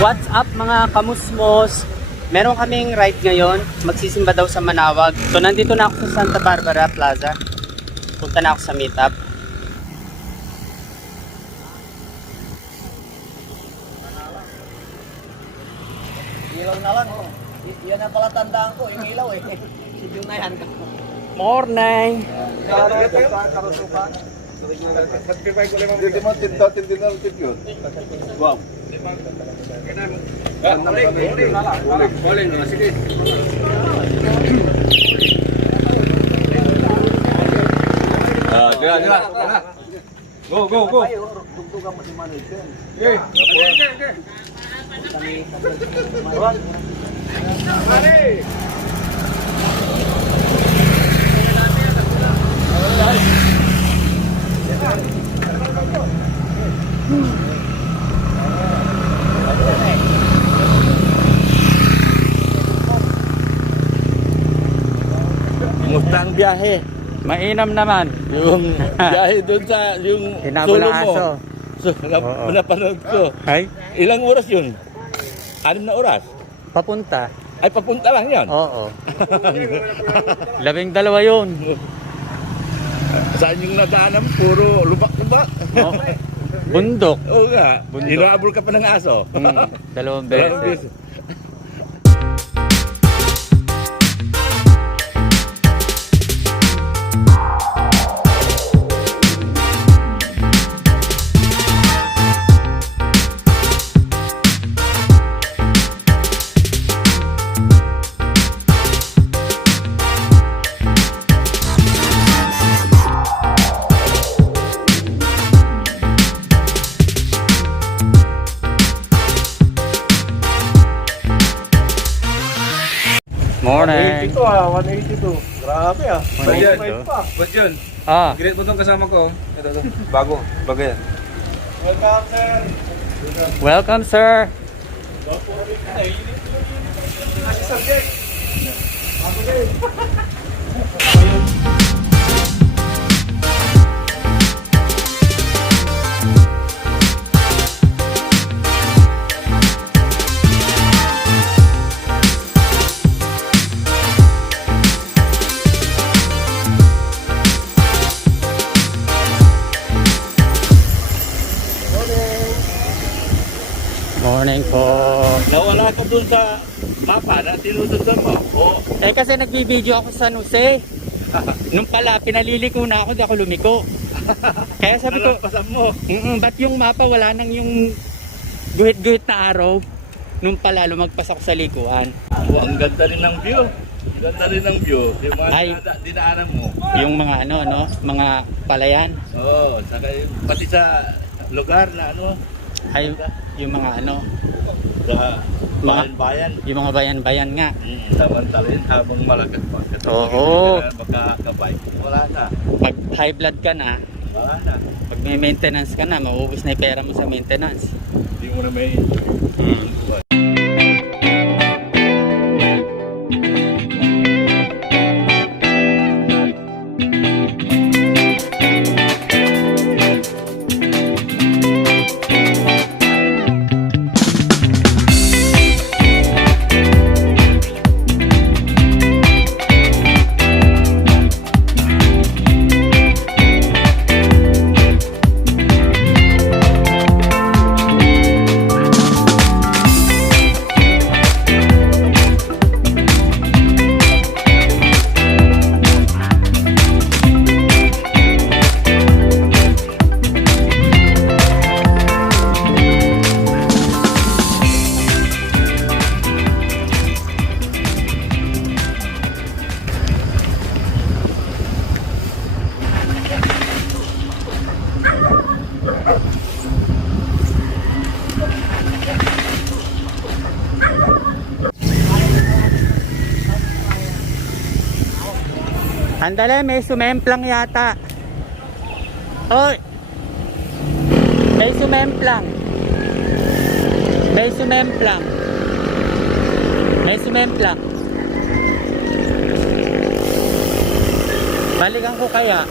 What's up mga kamusmos? Meron kaming ride ngayon. Magsisimba daw sa Manawag. So nandito na ako sa Santa Barbara Plaza. Punta na ako sa meetup. Ilaw na lang, oh. Yan ang pala tandaan ko, yung ilaw eh. Yung na yan. Morning! Hindi mo tindatin din ang tip yun. Wow. Balik. Sige. Jalan. Go. Dugtugan mo si Manoy. Okay. Musta ang biyahe? Mainam naman. Yung biyahe doon sa yung Hinabol solo ng mo. aso. So, napanood ko. Ay, Ilang oras yun? 6 na oras? papunta. Ay, papunta lang yan. Oo. 12 yun. Saan yung nadaanan? Puro lubak-lubak. Oh. Bundok. Oo nga. Bundok. Hinahabol ka pa ng aso. Dalawang Dalawang beses. beses. Morning. 182. Grabe ah. Ba't yun? Ah, Great mo itong kasama ko. Ito. Bago yan. Welcome, sir. welcome sir. Subject. Morning po. Nawala ka dun sa mapa na tinutundan mo. Oo. Eh kasi nagbibideo ako sa San Jose. Nung pala, pinalili ko na ako, di ako lumiko. Kaya sabi ko, Nalampasan mo. ba't yung mapa wala nang yung guhit-guhit na araw? Nung pala, lumagpas ako sa likuan. Oh, ang ganda rin ng view. Ang ganda rin ng view. Yung mga Ay. dinaanan mo. Yung mga mga palayan. Oo. Saka pati sa lugar na Ay, yung mga sa Mga- bayan-bayan. yung mga bayan-bayan nga. Samantalin habang malakas pa. Oo. Baka kabay. Wala na. Pag high blood ka na, Wala na. pag may maintenance ka na, mauubos na yung pera mo sa maintenance. Hindi mo na may... Andale, may sumemplang yata. Hoy! May sumemplang. May sumemplang. May sumemplang. Balikan ko kaya.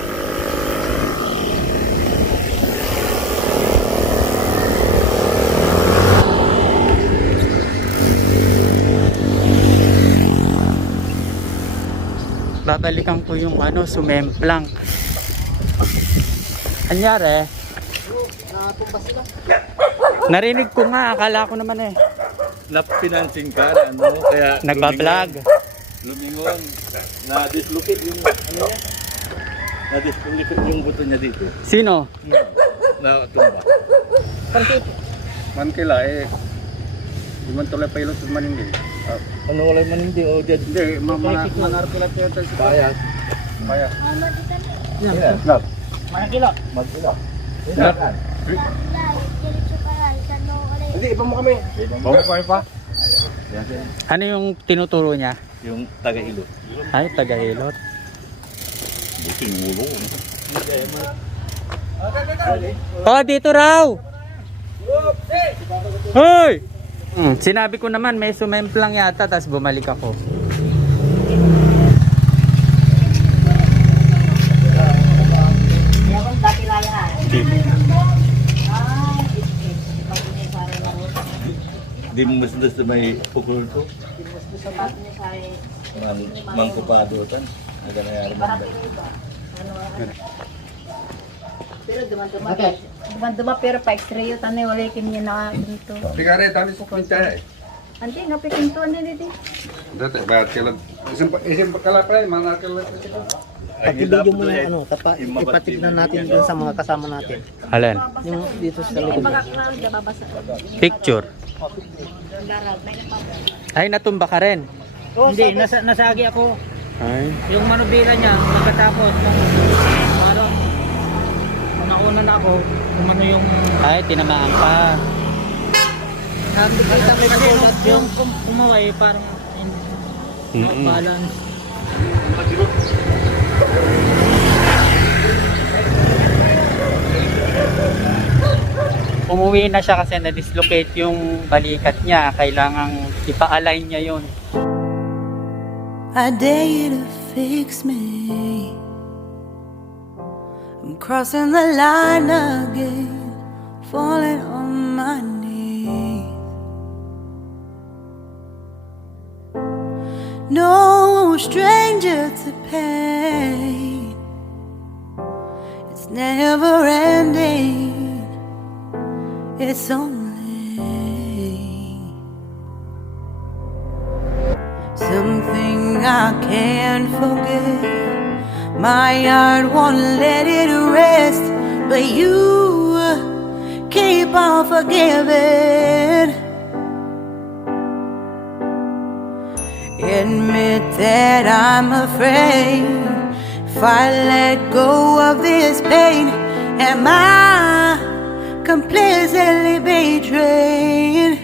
babalikan ko yung ano, sumemplang. Anyari? Natumba sila. Narinig ko nga, akala ko naman eh. Napinansing ka na ano, kaya Nagbablog. lumingon. Na-dislocate yung ano niya. Na-dislocate yung buto niya dito. Sino? Na-tumba. Man kila eh. Di man tuloy pilot man hindi. Ano wala man hindi o dyan. Hindi, manar kila tayo sa Bayad. Kaya. Yeah. Love. Manakila. Mag-ilo. Hindi, iba mo kami. Bawa ko pa. Ano yung tinuturo niya? Yung taga-ilo. Ay, taga-hilot. Buting ulo. Oh, dito raw! Hoy! Sinabi ko naman may sumemplang yata, tapos bumalik ako. Di mo mas sa may pukul to. Mangkupado tan. Ada nangyari man. Pero duman pero pa x-ray yun, tanay wala yung niya na dito. Tigare tali sa kontra eh. Ante, nga pikinto na dito. Dati bayad kila. Isim kala pa manar kila. Pag-video mo na ano, ipatignan natin dun sa mga kasama natin. Alin? Yung dito sa likod. Picture. Ay, natumba ka rin. Hindi, nasagi ako. Ay. Yung manubila niya, pagkatapos, ano, nauna na ako, umano yung... Ay, tinamaan ka. Nakikita may kagulat yung kumaway, parang Mm-mm. balance. Umuwi na siya kasi na-dislocate yung balikat niya. Kailangang ipa-align niya yun. I dare you to fix me. I'm crossing the line again, falling on my knees. No stranger to pain, it's never ending, it's only something I can't forget. My heart won't let it rest, but you keep on forgiving. Admit that I'm afraid if I let go of this pain, am I completely betrayed?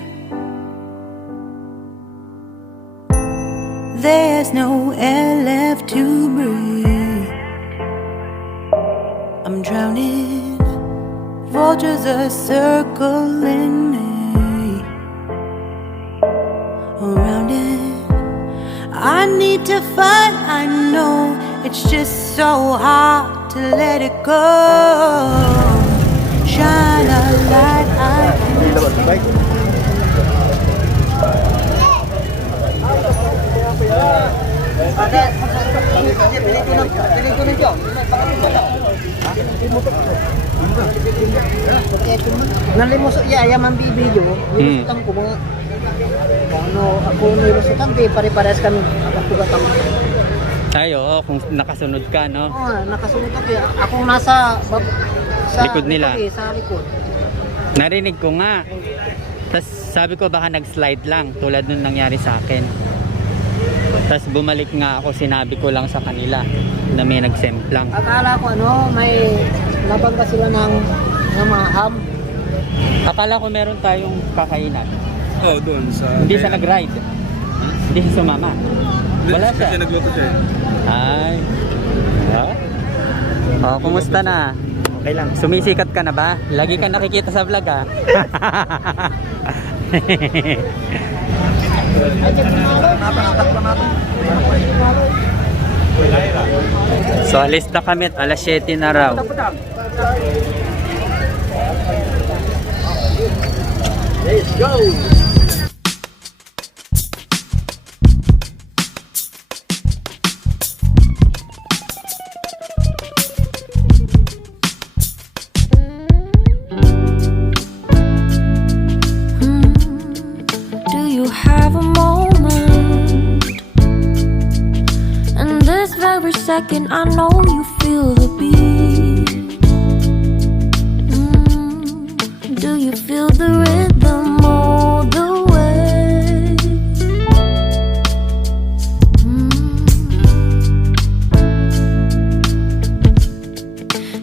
There's no air left to breathe. I'm drowning, vultures are circling me. Around it, I need to fight. I know it's just so hard to let it go. Shine a light, I Nalimos iya man bibidyo, nilusutan ko mga ano ako nilusutan di pare-pares kami pagtugatang. Ay, oo, kung nakasunod ka, no? Oo, nakasunod ako. Ako nasa sa Likod nila. Sa likod. Narinig ko nga. Tapos sabi ko baka nag-slide lang tulad nung nangyari sa akin. Tapos bumalik nga ako, sinabi ko lang sa kanila na may nagsemplang. Akala ko ano, may nabangga sila ng mga ham. Akala ko meron tayong kakainan. Oh, doon sa... Hindi siya nag-ride. Hindi siya sumama. Wala siya. Kasi nagluto siya. Ay. Oh, kumusta na? Okay lang. Sumisikat ka na ba? Lagi ka nakikita sa vlog, ah. So alis na kami at alas 7 na raw. Let's go. second, I know you feel the beat. Do you feel the rhythm all the way?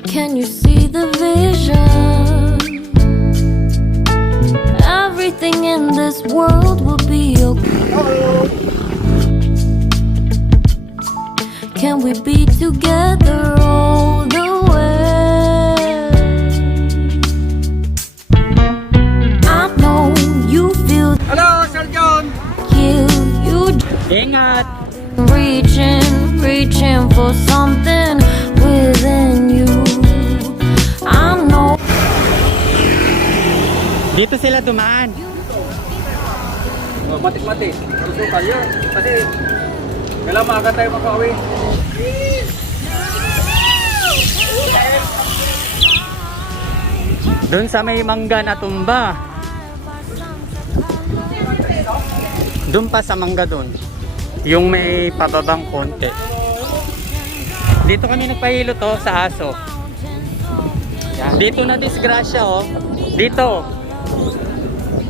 Can you see the vision? Everything in this world will be okay. Can we be together all the way? I know you feel. Hello, Sir John! You Ingat! reaching for something within you. I know. Dito sila dumaan. Oh, mati-mati. Gusto kayo. Kasi kailangan maaga tayo makauwi. Doon sa may mangga na tumba. Doon pa sa mangga doon. Yung may pababang konti. Dito kami nagpahilo to sa aso. Yan. Dito na disgrasya oh. Dito.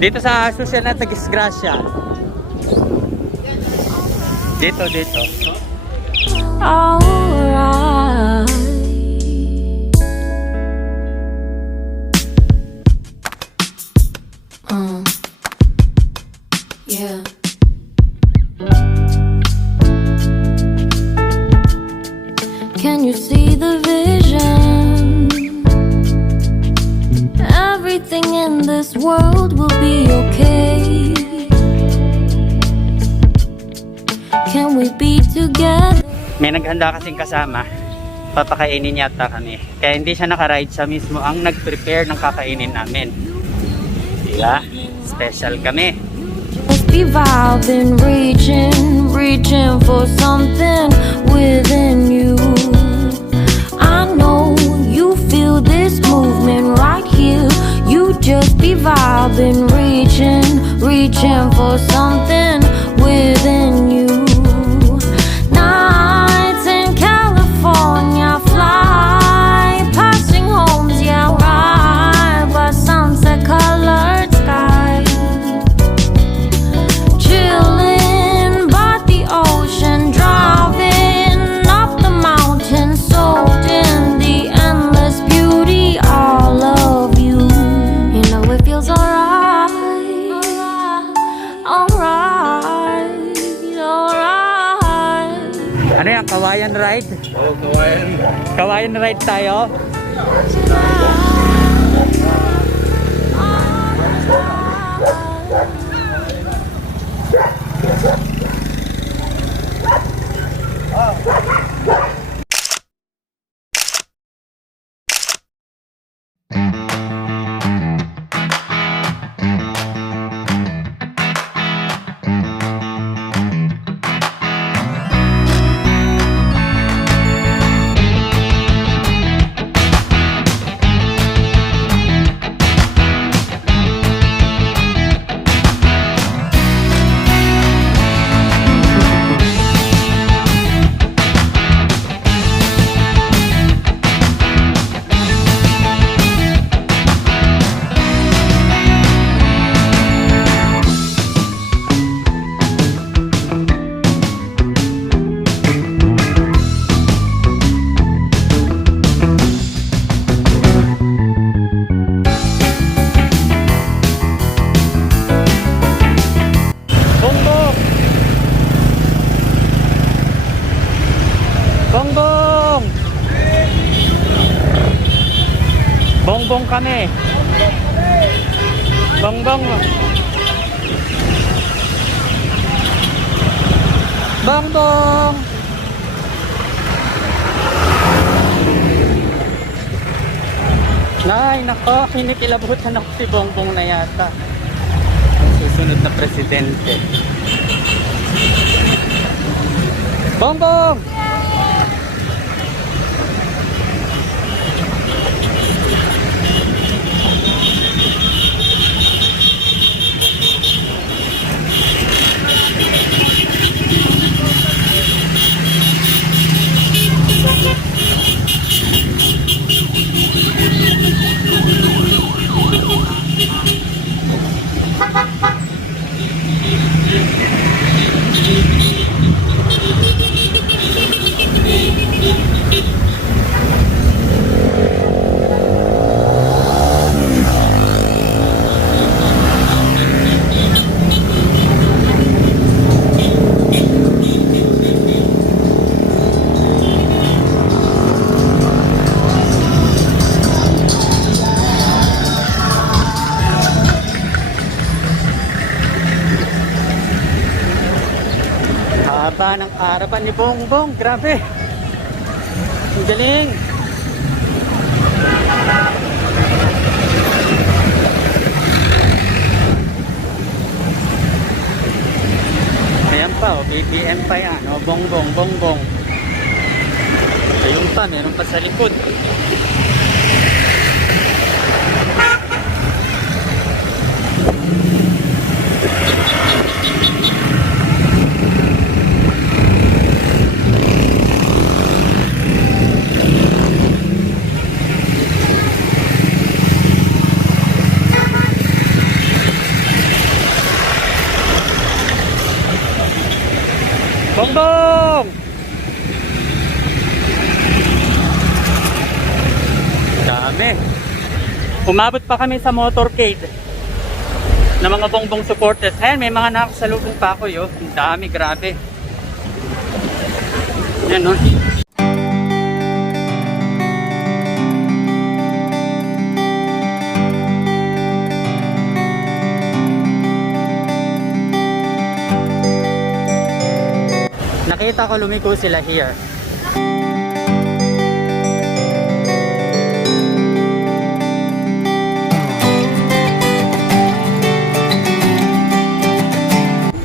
Dito sa aso siya na disgrasya. Dito. Alright. Yeah. Can you see the vision? Everything in this world will be okay. Can we be together? May naghanda kasing kasama. Papakainin yata kami. Kaya hindi siya nakaride, siya mismo ang nag-prepare ng kakainin namin. Diba? Special kami. Just be vibing, reaching for something within you. I know you feel this movement right here. You just be vibing, reaching for something within you. Nights in California, fly passing homes, yeah, right by sunset colored sky. Chilling by the ocean, driving up the mountain, soaked in the endless beauty, all of you. You know it feels alright, alright. Ano yan? Kawayan ride? Oh, kawayan. Kawayan ride tayo? Bongbong! Bongbong kami. Bongbong. Bongbong! Ay, nako, kinikilabutan ako si Bongbong na yata. Ang susunod na presidente. Bongbong! sa harapan ni Bongbong. Grabe. Ang galing. Ayan pa, oh, BBM pa yan. Oh, Bongbong, Bongbong. Ayun pa, meron pa sa likod. Bongbong! Dami. Umabot pa kami sa motorcade ng mga Bongbong supporters. Ayan, may mga nakasalubong pa ako yo. Ang dami, grabe. Yan, no? Nakita ko lumiko sila here.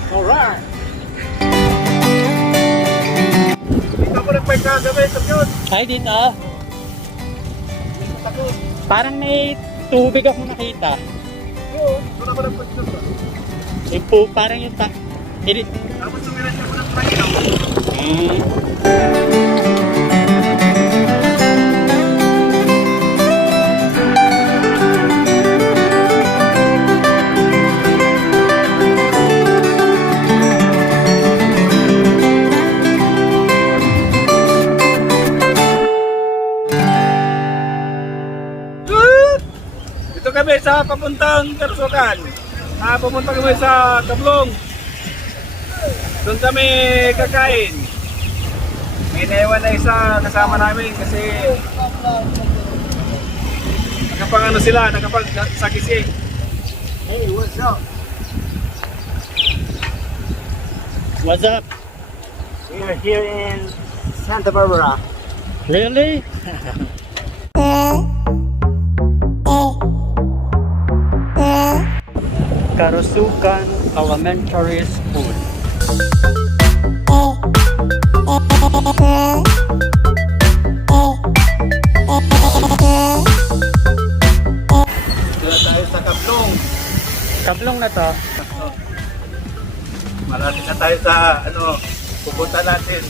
Alright! Dito ko nagpay kagabi sa yun. Ay, dito. Parang may tubig ako nakita. Oo, doon ako nagpay kagabi. Yung po, parang yung Tapos sumiran siya ko ng painaw. Dito kami sa papuntang Karsokan. Pumunta kami sa Kablong. Doon kami kakain. May naiwan na isa kasama namin kasi nakapang sila, nakapag-sakising. Hey, what's up? What's up? We are here in Santa Barbara. Really? Karusukan Elementary School. Dito tayo sa Kablong. Kablong na to. Malapit na tayo sa pupunta natin.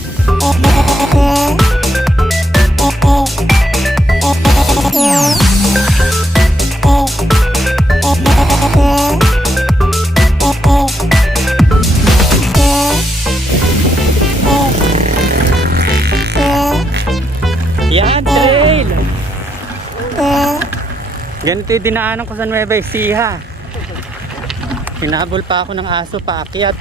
Yan, trail! Ganito yung dinaanan ko sa Nueva Ecija. Hinabol pa ako ng aso paakyat.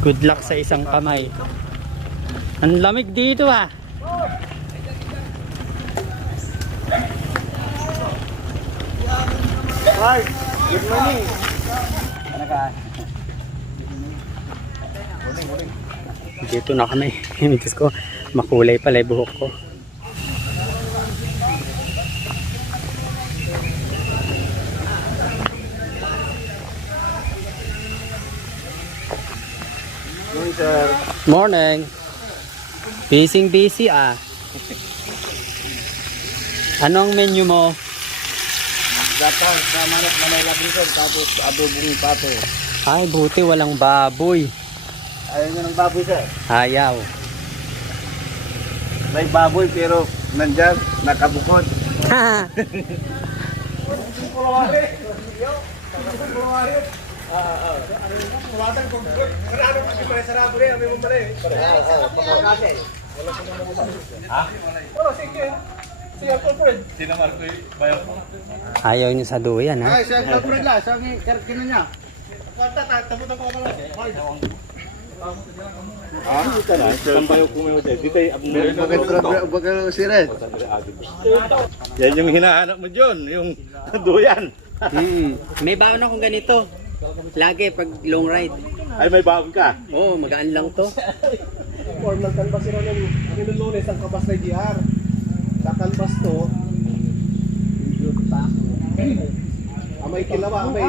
Good luck sa isang kamay. Ang lamig dito ah. Hi, good morning. Dito na kami. Diyos ko, makulay pala yung buhok ko. Morning, sir. Morning. Busy ah. Ano ang menu mo? Gatang sa manok na may labinson, tapos adobong pato. Ay, buti walang baboy. Ayaw nyo ng baboy, sir. Ayaw. May baboy pero nandyan, nakabukod. Ayaw niyo sa duyan ha? Ay, siya kalpurad lang. Sabi, kinan niya. Bakal siret. Yan yung hinahanap mo dyan, yung duyan. May baon akong ganito. Lagi pag long ride. Ay, may baon ka. Oo, magaan lang to. Formal canvas yun ng ng Lunes ang kabas na GR. Sa canvas to, amay kilawa, amay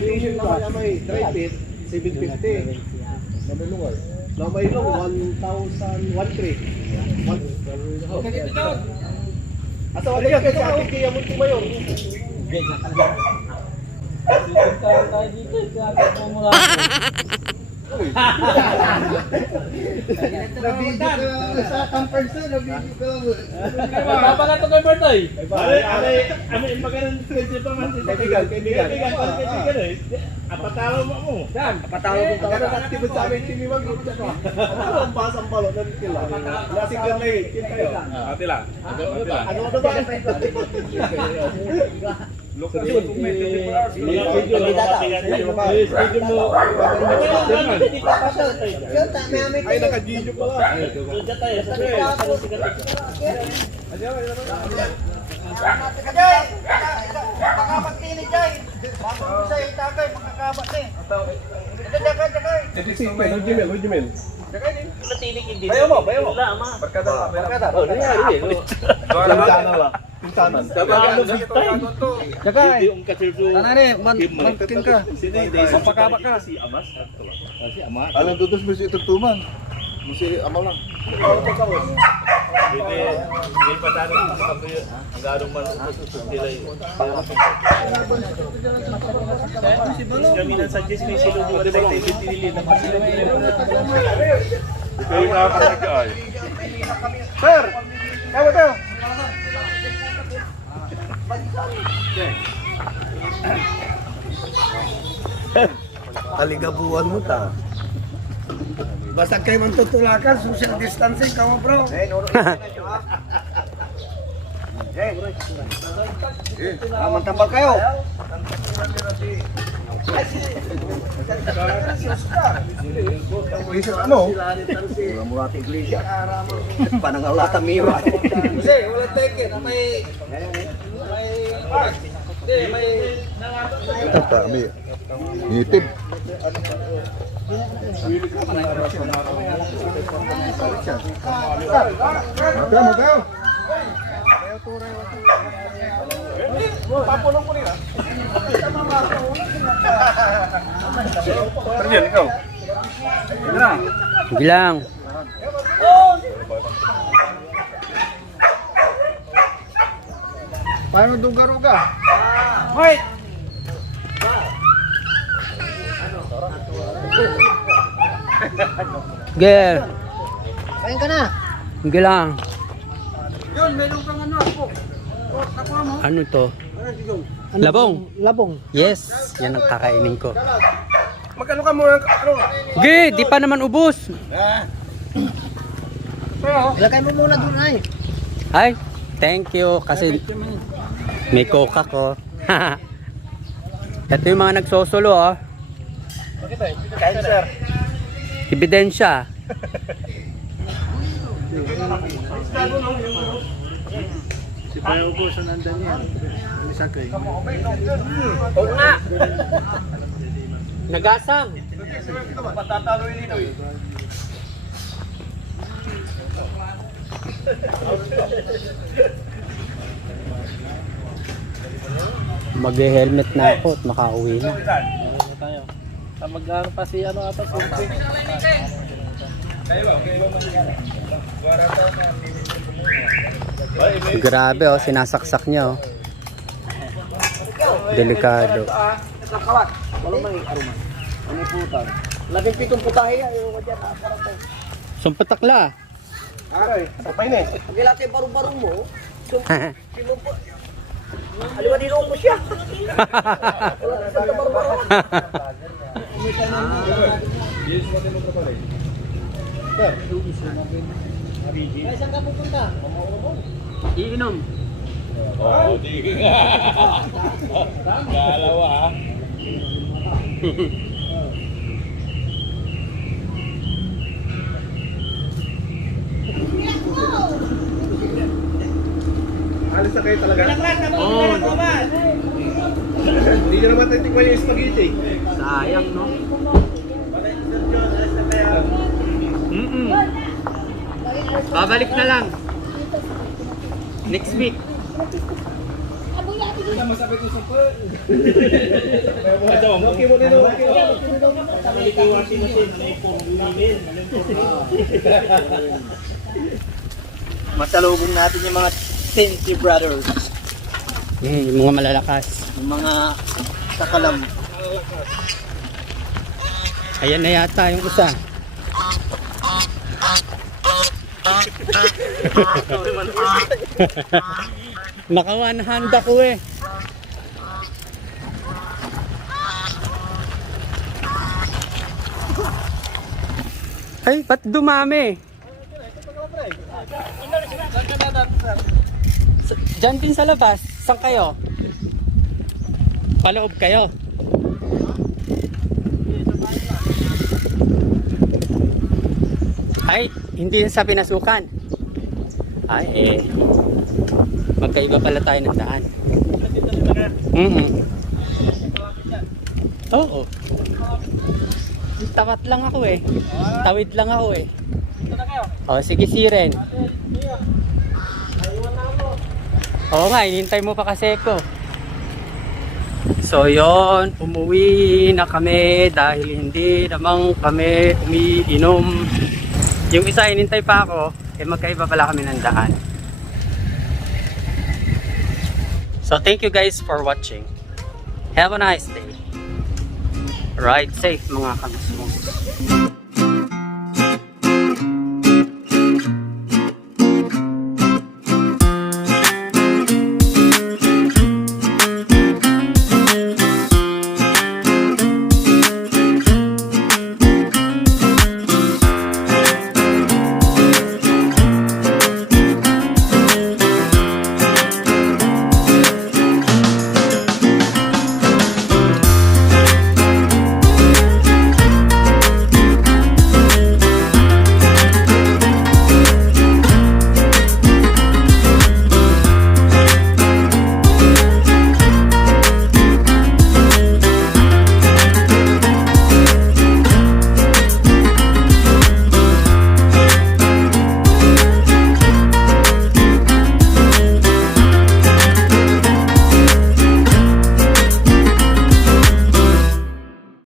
t-shirt naman, amay dry fit, 750. Namay long, 1,000, 1,300. Asa wala ka kasi ate kaya mo tumayo. Nabidyo ka sa conference na, nabidyo ka. Papala to kay birthday. Amay magaling kasi pa man si kaibigan eh. Apatalo mo ako. Dan, apatalo ko tayo. Aktibo sa amin tiniwag ko sa ko. Ano ang basang balot ng kila? Lasig ka may kin kayo. Atila. Ano ba? Ay, naka-video pala. Bayo mo. Barkada. Oh, nangyari eh. Pinsana ba? Pinsanan. Jakay. Yung kasilso. Magkin ka. Magpakaba ka. Si Amas. Si Amas. Alam tutos mo si Tutuman. Musi amal lang. Hindi pa tayo ang garong man sila kami nang suggest ni sila mo de ba pinili na sila ikaw yung nakakagay Sir! Kamu tayo! Kaligabuan mo ta. Basta kayo magtutulakan, social distancing, kamu bro. Tambal kayo. Ano? Murati iglesia. Panangalata mira. Kasi, wala ticket. May park. Hindi, may... Ito pa, may ngitib. Magkayo. Papulong ko nila. Terjun ikaw Bilang. Paano duga-ruga? Wait! Gel. Kain ka na. Bilang. Yun, meron kang ano ako. Ano to? Labong. Labong. Yes, yan ang kakainin ko. Magkano ka muna? Ano? Ge, di pa naman ubos. Ilagay mo muna doon ay. Ay, thank you kasi may coca ko. Ito yung mga nagsosolo oh. Kain, sir. Ebidensya. Si Payo po sa nandan yan. Sakay. Oo nga. Nagasang. Patatalo yun dito eh. Mag-helmet na ako at makauwi na. Mag-ano pa si ano ata si Grabe oh, sinasaksak niya oh. Delikado. Nakawat. Wala may aroma. Ano putan? Labing pitong putahe ayo ka diyan. Sumpatakla. Aray, patay na eh. Pagilate baro-baro mo. Sinupo. Aliwa dilo mo siya. Wala sa baro-baro. Ay, saan ka pupunta? Iinom. oh di nga galaw sakay talaga. Oo. Hindi nyo naman titikman yung spaghetti. Sayang, no? Babalik na lang. Next week. Okay mo nino. Masalubong natin yung mga Tinty Brothers. Yung mga malalakas. Yung mga sakalam. Ayan na yata yung isa. Naka 100 ako eh. Ay, ba't dumami? Diyan din sa labas. Saan kayo? Paloob kayo. Ay, hindi sa pinasukan. Ay, magkaiba pala tayo ng daan. Oo. Tawat lang ako eh. Tawid lang ako eh. Oh, sige Siren. Oo nga, hinintay mo pa kasi ko. So yon, umuwi na kami dahil hindi naman kami umiinom. Yung isa hinintay pa ako, magkaiba pala kami ng daan. So thank you guys for watching. Have a nice day. Ride safe mga kamusmos.